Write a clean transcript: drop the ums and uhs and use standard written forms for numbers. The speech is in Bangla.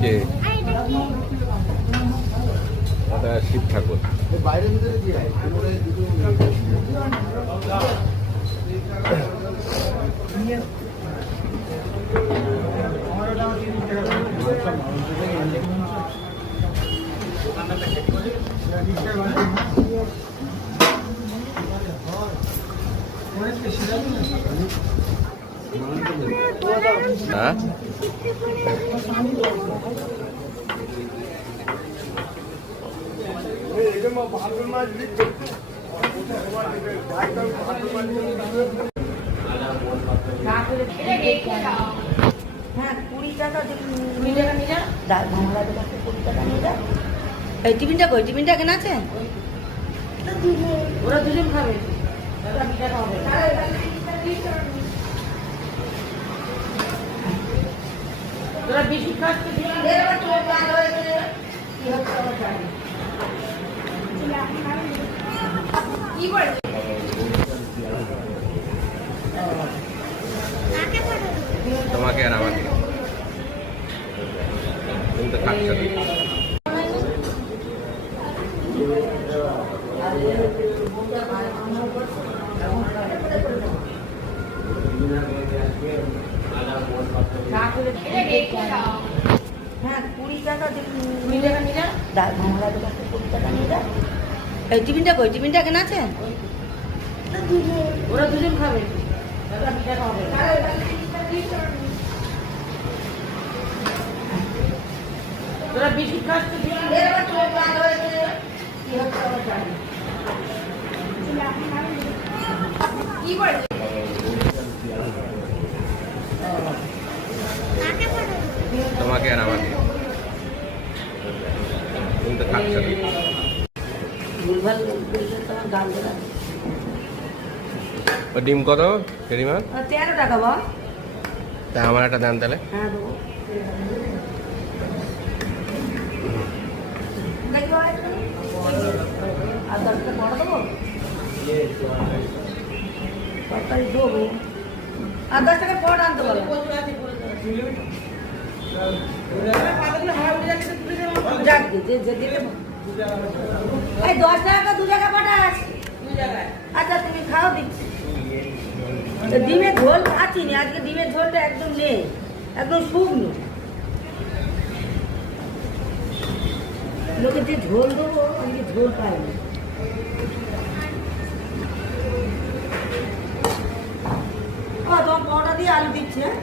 কে দাদা শিব ঠাকুর বাইরে ভিতরে দিয়ে হ্যাঁ এই টিফিনটা কই টিফিনটা কেন আছে ওরা দুজন খাবে তোরা বেশি খাস কি বলে তোমাকে আর আমাকে তুমি তো খাচ্ছ না। হ্যাঁ 20 টাকা ভাঙলা 20 টাকা নিয়ে যা এই টিফিনটা কই টিফিনটা কেন আছে ওরা দুজন খাবে তোরা বেশি খাস কি বলে তোমাকে আর আমাকে তুমি তো খাচ্ছ না। ও ডিম কত কেরিমা 13 টাকা বা তা আমার একটা দাম তাহলে হ্যাঁ দেবো আর 10 টাকা বড় দেবো তরকারি দেবো আর 10 টাকা পট আনতে বলো এই 10 টাকা 2 টাকা পাঠা আছে আচ্ছা তুমি খাও দিচ্ছি ডিমের ঝোল খাচ্ছি না আজকে ডিমের ঝোলটা একদম নেই একদম শুকনো লোকে যে ঝোল দেবো আজকে ঝোল পাইনি তোমার পরোটা দিয়ে আলু দিচ্ছে হ্যাঁ